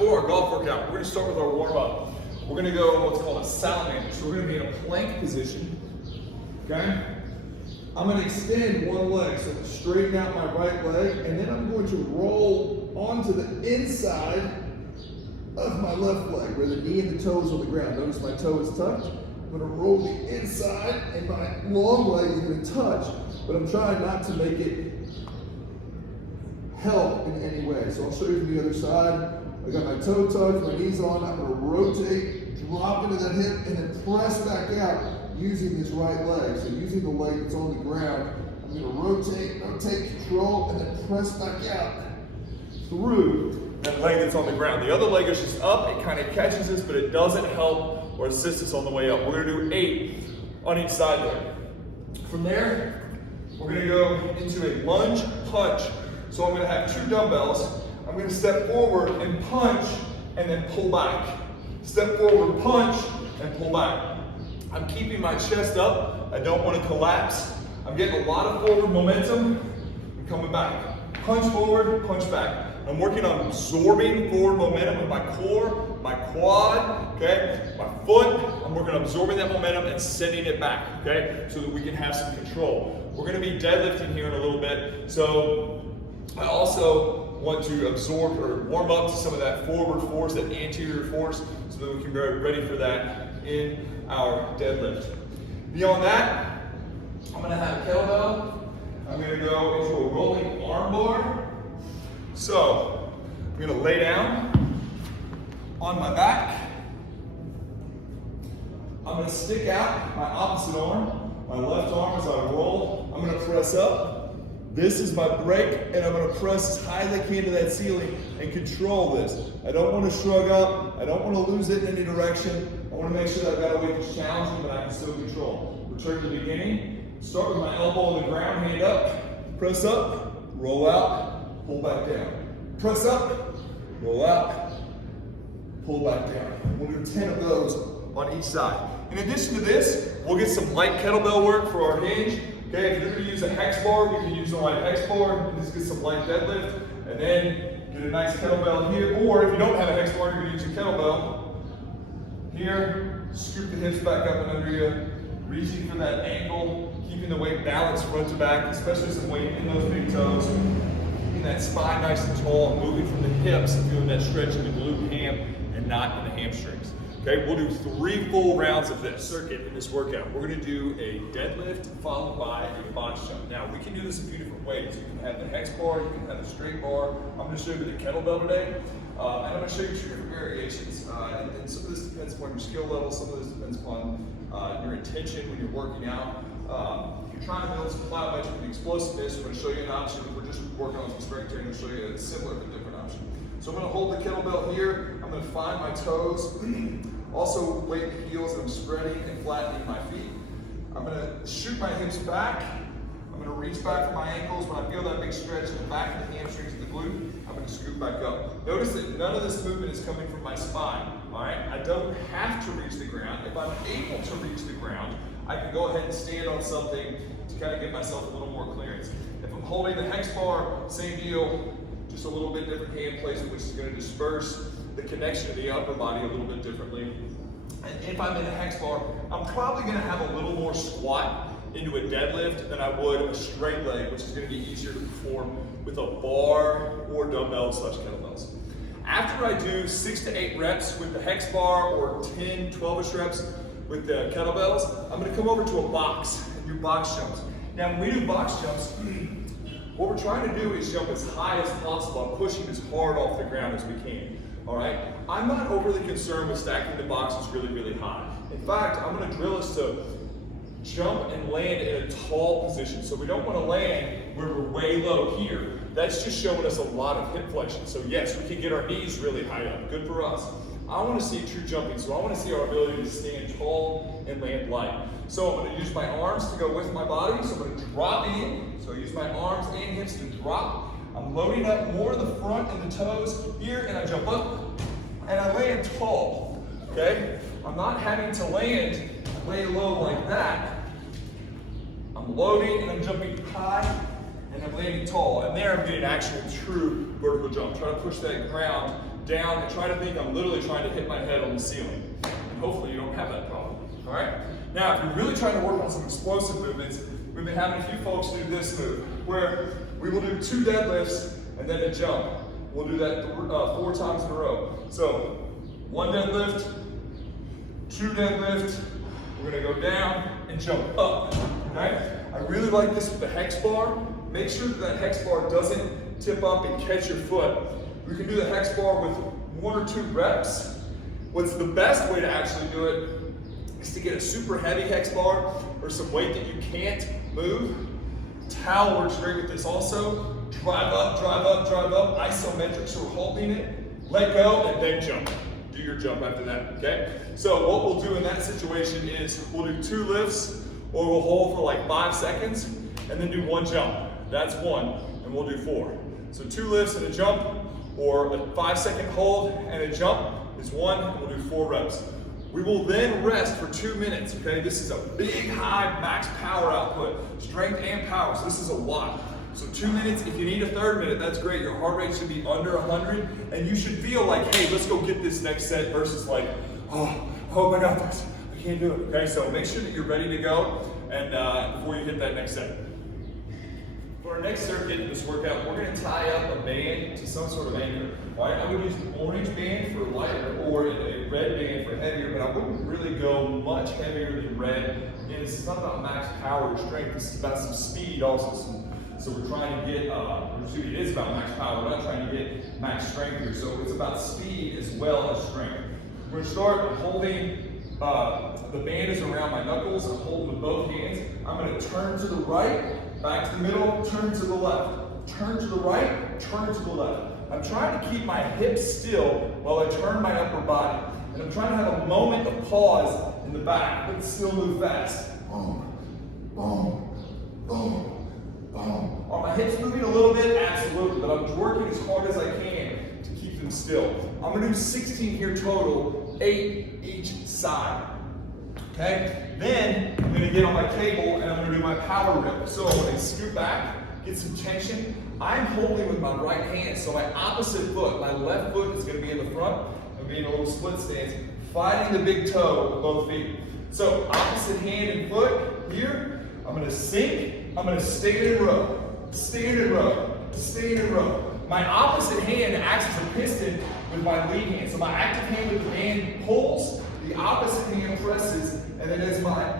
for our golf workout, we're gonna start with our warm up. We're gonna go what's called a salamander. So we're gonna be in a plank position, okay? I'm gonna extend one leg, so I'm gonna straighten out my right leg, and then I'm going to roll onto the inside of my left leg, where the knee and the toe is on the ground. Notice my toe is tucked. I'm gonna roll the inside, and my long leg is gonna touch, but I'm trying not to make it help in any way. So I'll show you from the other side. I got my toe tucked, my knees on. I'm gonna rotate, drop into that hip, and then press back out using this right leg. So using the leg that's on the ground, I'm gonna rotate, control, and then press back out through that leg that's on the ground. The other leg is just up, it kind of catches us, but it doesn't help or assist us on the way up. We're gonna do 8 on each side there. From there, we're gonna go into a lunge punch. So I'm gonna have 2 dumbbells. I'm gonna step forward and punch, and then pull back. Step forward, punch, and pull back. I'm keeping my chest up. I don't wanna collapse. I'm getting a lot of forward momentum. I'm coming back. Punch forward, punch back. I'm working on absorbing forward momentum with my core, my quad, okay? My foot, I'm working on absorbing that momentum and sending it back, okay? So that we can have some control. We're gonna be deadlifting here in a little bit. So I also want to absorb or warm up to some of that forward force, that anterior force, so that we can be ready for that in our deadlift. Beyond that, I'm gonna have a kettlebell. I'm gonna go into a rolling arm bar. So I'm gonna lay down on my back. I'm gonna stick out my opposite arm, my left arm as I roll. I'm gonna press up. This is my break, and I'm gonna press as high as I can to that ceiling and control this. I don't wanna shrug up. I don't wanna lose it in any direction. I wanna make sure that I've got a weight that's challenging, but I can still control. Return to the beginning. Start with my elbow on the ground, hand up. Press up, roll out, pull back down. Press up, roll out, pull back down. We'll do 10 of those on each side. In addition to this, we'll get some light kettlebell work for our hinge. Okay, if you're gonna use a hex bar, we can use a light hex bar. Just get some light deadlift, and then get a nice kettlebell here. Or if you don't have a hex bar, you're gonna use your kettlebell here. Scoop the hips back up and under you, reaching for that ankle, keeping the weight balanced front to back, especially some weight in those big toes. Keeping that spine nice and tall, and moving from the hips, and feeling that stretch in the glute ham and not in the hamstrings. Okay, we'll do 3 full rounds of this circuit in this workout. We're gonna do a deadlift followed by a box jump. Now, we can do this a few different ways. You can have the hex bar, you can have the straight bar. I'm gonna show you the kettlebell today. And I'm gonna show you 2 different variations. And some of this depends upon your skill level, some of this depends upon your intention when you're working out. If you're trying to build some plyometric and explosiveness, I'm gonna show you an option. If we're just working on some strength training, I'll show you a similar but different option. So I'm gonna hold the kettlebell here. I'm gonna find my toes. Also weight the heels, I'm spreading and flattening my feet. I'm gonna shoot my hips back. I'm gonna reach back for my ankles. When I feel that big stretch in the back of the hamstrings and the glute, I'm gonna scoot back up. Notice that none of this movement is coming from my spine, all right? I don't have to reach the ground. If I'm able to reach the ground, I can go ahead and stand on something to kind of give myself a little more clearance. If I'm holding the hex bar, same deal, just a little bit different hand placement, which is gonna disperse the connection of the upper body a little bit differently. And if I'm in a hex bar, I'm probably gonna have a little more squat into a deadlift than I would a straight leg, which is gonna be easier to perform with a bar or dumbbells / kettlebells. After I do 6 to 8 reps with the hex bar or 10, 12-ish reps with the kettlebells, I'm gonna come over to a box and do box jumps. Now, when we do box jumps, what we're trying to do is jump as high as possible. I'm pushing as hard off the ground as we can. All right, I'm not overly concerned with stacking the boxes really, really high. In fact, I'm gonna drill us to jump and land in a tall position. So we don't wanna land where we're way low here. That's just showing us a lot of hip flexion. So yes, we can get our knees really high up, good for us. I wanna see true jumping, so I wanna see our ability to stand tall and land light. So I'm gonna use my arms to go with my body, so I'm gonna drop in. So I use my arms and hips to drop. I'm loading up more of the front and the toes here, and I jump up, and I land tall, okay? I'm not having to land way low like that. I'm loading, and I'm jumping high, and I'm landing tall. And there I'm getting actual true vertical jump. Try to push that ground down, and try to think I'm literally trying to hit my head on the ceiling. And hopefully you don't have that problem, all right? Now, if you're really trying to work on some explosive movements, we've been having a few folks do this move, where we will do 2 deadlifts and then a jump. We'll do that 4 times in a row. So 1 deadlift, 2 deadlift, we're gonna go down and jump up, okay? I really like this with the hex bar. Make sure that hex bar doesn't tip up and catch your foot. We can do the hex bar with 1 or 2 reps. What's the best way to actually do it is to get a super heavy hex bar or some weight that you can't move. Towel works great with this also. Drive up, drive up, drive up, isometric, so we're holding it, let go, and then jump. Do your jump after that, okay? So what we'll do in that situation is we'll do 2 lifts, or we'll hold for like 5 seconds, and then do 1 jump. That's 1, and we'll do 4. So 2 lifts and a jump, or a 5-second hold and a jump is 1, and we'll do 4 reps. We will then rest for 2 minutes, okay? This is a big, high, max power output, strength and power, so this is a lot. So 2 minutes, if you need a 3rd minute, that's great. Your heart rate should be under 100, and you should feel like, hey, let's go get this next set versus like, oh, I hope I got this. I can't do it, okay? So make sure that you're ready to go and before you hit that next set. For our next circuit in this workout, we're gonna tie up a band to some sort of anchor. Right? I would use an orange band for lighter or a red band for heavier, but I wouldn't really go much heavier than red. Again, this is not about max power or strength, this is about some speed also. So we're trying to get, it is about max power, we're not trying to get max strength here. So it's about speed as well as strength. We're gonna start holding, the band is around my knuckles, I'm holding with both hands. I'm gonna turn to the right, back to the middle, turn to the left. Turn to the right, turn to the left. I'm trying to keep my hips still while I turn my upper body. And I'm trying to have a moment of pause in the back, but still move fast. Boom, boom, boom. Are my hips moving a little bit? Absolutely, but I'm working as hard as I can to keep them still. I'm gonna do 16 here total, 8 each side. Okay? Then I'm gonna get on my cable and I'm gonna do my power rip. So I'm gonna scoot back, get some tension. I'm holding with my right hand, so my opposite foot, my left foot is gonna be in the front. I'm being a little split stance, fighting the big toe with both feet. So opposite hand and foot here, I'm gonna sink. I'm gonna stand in row, stand in row, stand in row. My opposite hand acts as a piston with my lead hand. So my active hand with the band pulls, the opposite hand presses, and then as my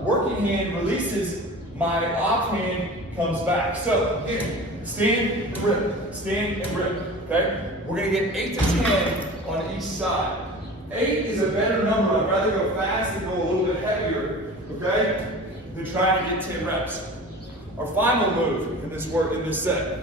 working hand releases, my off hand comes back. So again, stand and rip, stand and rip, okay? We're gonna get 8 to 10 on each side. 8 is a better number. I'd rather go fast and go a little bit heavier, okay? Than trying to get 10 reps. Our final move in this set,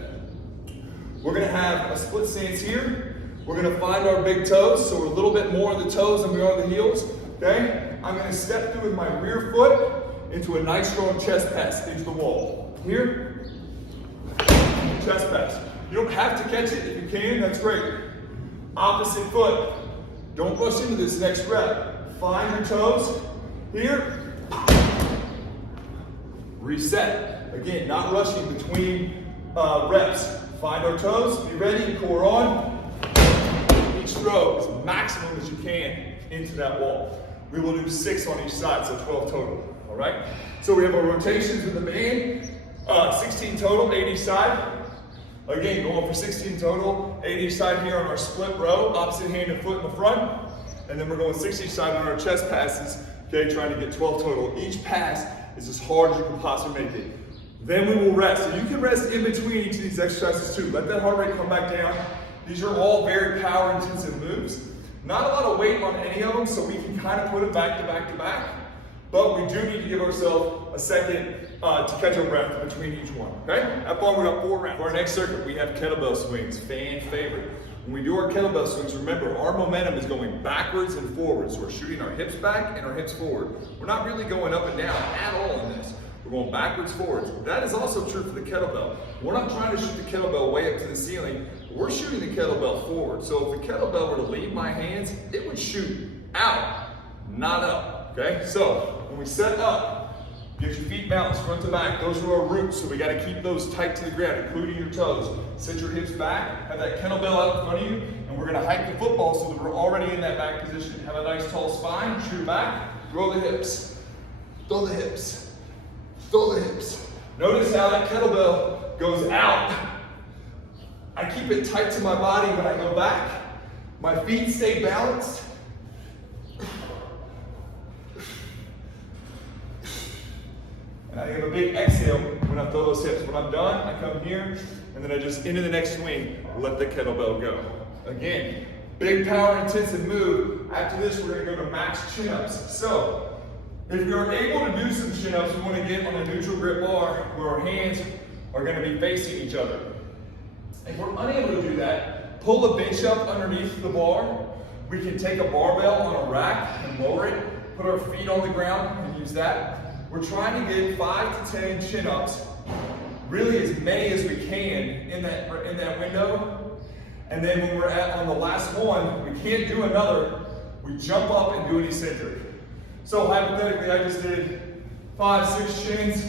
we're gonna have a split stance here. We're gonna find our big toes, so we're a little bit more on the toes than we are on the heels, okay? I'm gonna step through with my rear foot into a nice strong chest pass into the wall. Here, chest pass. You don't have to catch it. If you can, that's great. Opposite foot. Don't rush into this next rep. Find your toes. Here, reset. Again, not rushing between reps. Find our toes, be ready, core on. Each throw as maximum as you can into that wall. We will do 6 on each side, so 12 total, all right? So we have our rotations with the band, 16 total, 8 each side. Again, going for 16 total, 8 each side here on our split row, opposite hand and foot in the front. And then we're going 6 each side on our chest passes, okay, trying to get 12 total. Each pass is as hard as you can possibly make it. Then we will rest. So you can rest in between each of these exercises too. Let that heart rate come back down. These are all very power intensive moves. Not a lot of weight on any of them, so we can kind of put it back to back to back. But we do need to give ourselves a second to catch our breath between each one, okay? That far we got 4 rounds. For our next circuit, we have kettlebell swings, fan favorite. When we do our kettlebell swings, remember, our momentum is going backwards and forwards. So we're shooting our hips back and our hips forward. We're not really going up and down at all in this. We're going backwards, forwards. That is also true for the kettlebell. We're not trying to shoot the kettlebell way up to the ceiling. We're shooting the kettlebell forward. So if the kettlebell were to leave my hands, it would shoot out, not up, okay? So when we set up, get your feet balanced front to back. Those are our roots, so we gotta keep those tight to the ground, including your toes. Set your hips back, have that kettlebell out in front of you, And we're gonna hike the football so that we're already in that back position. Have a nice tall spine, true back, roll the hips. Throw the hips, throw the hips. Notice how that kettlebell goes out. I keep it tight to my body when I go back. My feet stay balanced. And I give a big exhale when I throw those hips. When I'm done, I come here, and then I just into the next swing, let the kettlebell go. Again, big power intensive move. After this, we're gonna go to max chin-ups. So, if you're able to do some chin-ups, we wanna get on a neutral grip bar where our hands are gonna be facing each other. If we're unable to do that, pull a bench up underneath the bar. We can take a barbell on a rack and lower it, put our feet on the ground and use that. We're trying to get 5 to 10 chin-ups, really as many as we can in that window. And then when we're on the last one, we can't do another, we jump up and do an eccentric. So hypothetically, I just did 5, 6 chins,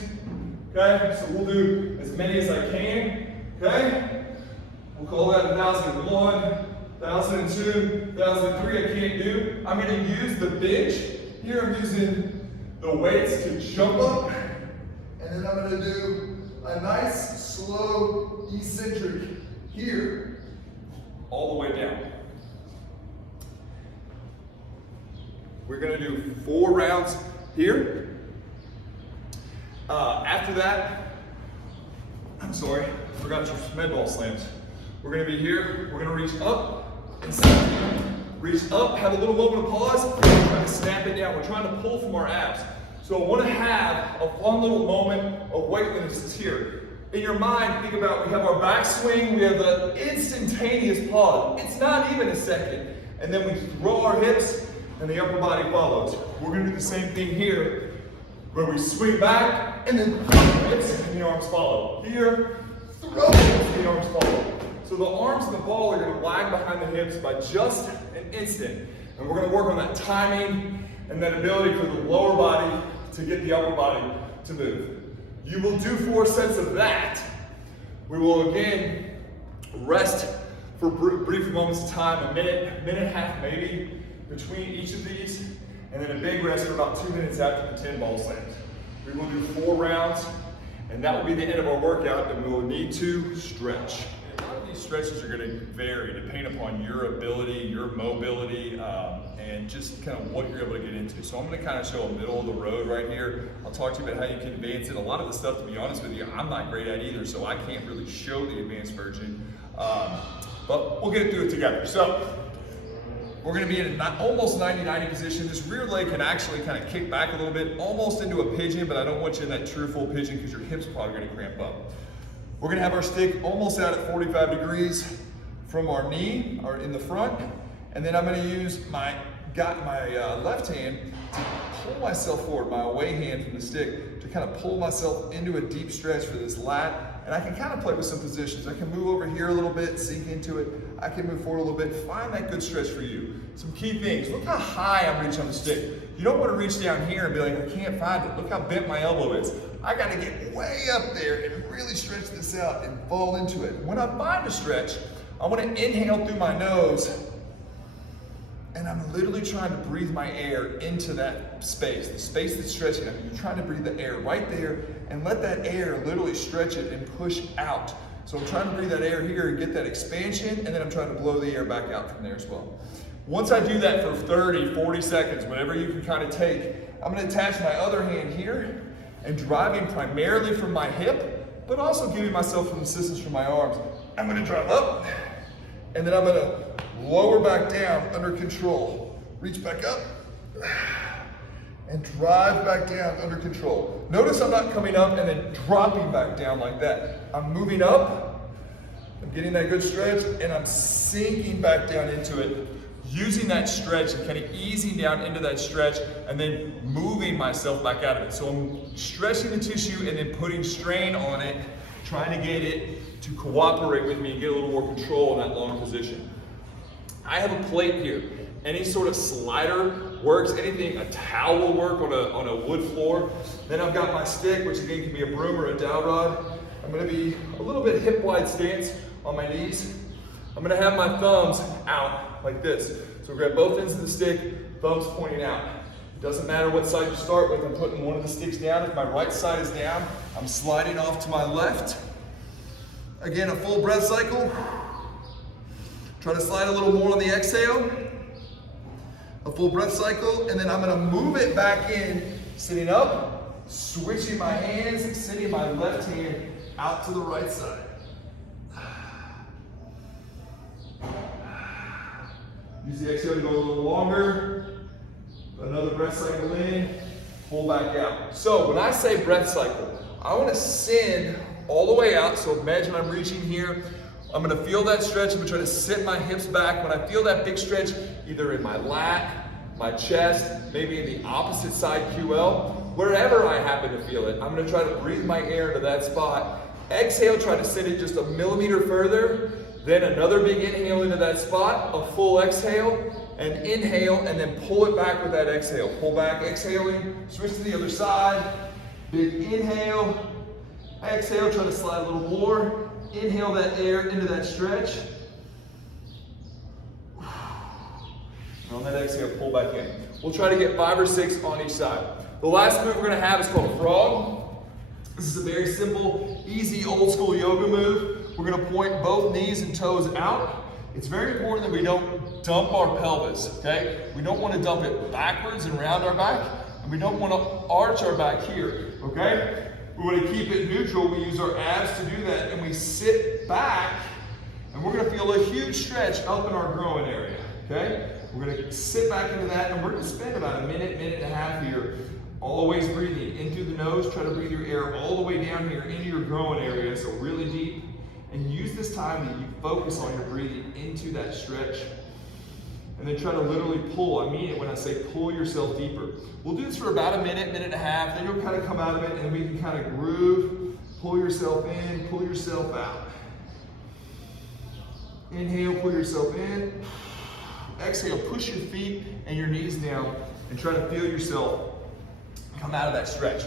okay? So we'll do as many as I can, okay? We'll call that 1,001, 1,002, 1,003 I can't do. I'm gonna use the bench. Here I'm using the weights to jump up, and then I'm gonna do a nice, slow eccentric here, all the way down. We're gonna do 4 rounds here. After that, I'm sorry, I forgot your med ball slams. We're gonna be here, we're gonna reach up and snap. Reach up, have a little moment of pause, and try to snap it down. We're trying to pull from our abs. So I wanna have a fun little moment of weightlessness here. In your mind, think about, we have our back swing, we have the instantaneous pause. It's not even a second. And then we throw our hips, and the upper body follows. We're gonna do the same thing here, where we swing back, and then hips, and the arms follow. Here, throw hips, and the arms follow. So the arms and the ball are gonna lag behind the hips by just an instant. And we're gonna work on that timing and that ability for the lower body to get the upper body to move. You will do 4 sets of that. We will again rest for brief moments of time, a minute, minute and a half maybe, between each of these, and then a big rest for about 2 minutes after the 10 ball slams. We will do 4 rounds, and that will be the end of our workout, and we will need to stretch. A lot of these stretches are going to vary depending upon your ability, your mobility, and just kind of what you're able to get into. So I'm going to kind of show a middle of the road right here. I'll talk to you about how you can advance it. A lot of the stuff, to be honest with you, I'm not great at either, so I can't really show the advanced version, but we'll get through it together. So we're going to be in an almost 90-90 position. This rear leg can actually kind of kick back a little bit, almost into a pigeon, but I don't want you in that true full pigeon because your hips are probably going to cramp up. We're going to have our stick almost out at 45 degrees from our knee, or in the front, and then I'm going to use my left hand to pull myself forward, my away hand from the stick, to kind of pull myself into a deep stretch for this lat. And I can kind of play with some positions. I can move over here a little bit, sink into it. I can move forward a little bit. Find that good stretch for you. Some key things. Look how high I'm reaching on the stick. You don't want to reach down here and be like, I can't find it. Look how bent my elbow is. I got to get way up there and really stretch this out and fall into it. When I find a stretch, I want to inhale through my nose, and I'm literally trying to breathe my air into that space, the space that's stretching. I mean, you're trying to breathe the air right there and let that air literally stretch it and push out. So I'm trying to breathe that air here and get that expansion, and then I'm trying to blow the air back out from there as well. Once I do that for 30, 40 seconds, whatever you can kind of take, I'm going to attach my other hand here and driving primarily from my hip, but also giving myself some assistance from my arms. I'm going to drive up, and then I'm going to lower back down under control. Reach back up and drive back down under control. Notice I'm not coming up and then dropping back down like that. I'm moving up, I'm getting that good stretch, and I'm sinking back down into it, using that stretch and kind of easing down into that stretch and then moving myself back out of it. So I'm stretching the tissue and then putting strain on it, trying to get it to cooperate with me and get a little more control in that long position. I have a plate here. Any sort of slider works, anything, a towel will work on a wood floor. Then I've got my stick, which again can be a broom or a dowel rod. I'm gonna be a little bit hip wide stance on my knees. I'm gonna have my thumbs out like this. So grab both ends of the stick, thumbs pointing out. It doesn't matter what side you start with. I'm putting one of the sticks down. If my right side is down, I'm sliding off to my left. Again, a full breath cycle. Try to slide a little more on the exhale. A full breath cycle, and then I'm gonna move it back in, sitting up, switching my hands, sitting my left hand out to the right side. Use the exhale to go a little longer. Another breath cycle in, pull back out. So when I say breath cycle, I want to send all the way out. So imagine I'm reaching here. I'm going to feel that stretch. I'm going to try to sit my hips back. When I feel that big stretch, either in my lat, my chest, maybe in the opposite side QL, wherever I happen to feel it, I'm going to try to breathe my air into that spot. Exhale, try to send it just a millimeter further. Then another big inhale into that spot, a full exhale, and inhale, and then pull it back with that exhale. Pull back, exhaling, switch to the other side. Big inhale, exhale, try to slide a little more. Inhale that air into that stretch. And on that exhale, pull back in. We'll try to get 5 or 6 on each side. The last move we're gonna have is called a frog. This is a very simple, easy, old school yoga move. We're gonna point both knees and toes out. It's very important that we don't dump our pelvis, okay? We don't wanna dump it backwards and round our back, and we don't wanna arch our back here, okay? We wanna keep it neutral. We use our abs to do that, and we sit back, and we're gonna feel a huge stretch up in our groin area, okay? We're gonna sit back into that, and we're gonna spend about a minute, minute and a half here, always breathing in through the nose. Try to breathe your air all the way down here into your groin area, so really deep. And use this time that you focus on your breathing into that stretch. And then try to literally pull. I mean it when I say pull yourself deeper. We'll do this for about a minute, minute and a half. Then you'll kind of come out of it, and we can kind of groove. Pull yourself in, pull yourself out. Inhale, pull yourself in. Exhale, push your feet and your knees down, and try to feel yourself come out of that stretch.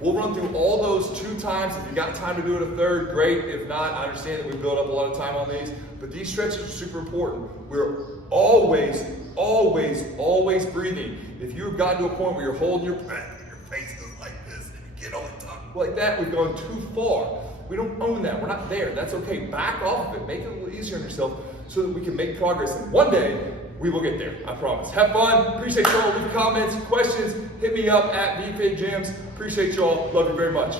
We'll run through all those 2 times. If you got time to do it a third, great. If not, I understand that we build up a lot of time on these, but these stretches are super important. We're always, always, always breathing. If you've gotten to a point where you're holding your breath and your face goes like this, and you get on the top like that, we've gone too far. We don't own that. We're not there. That's okay. Back off of it. Make it a little easier on yourself so that we can make progress. And one day, we will get there. I promise. Have fun. Appreciate y'all. Leave comments, questions. Hit me up at VFit Gyms. Appreciate y'all. Love you very much.